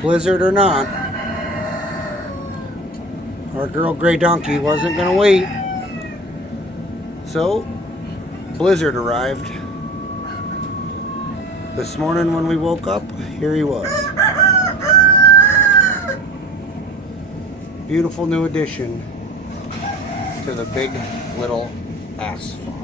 Blizzard or not, our girl Gray Donkey wasn't going to wait. So, Blizzard arrived. This morning when we woke up, here he was. Beautiful new addition to the Big Little Asphalt.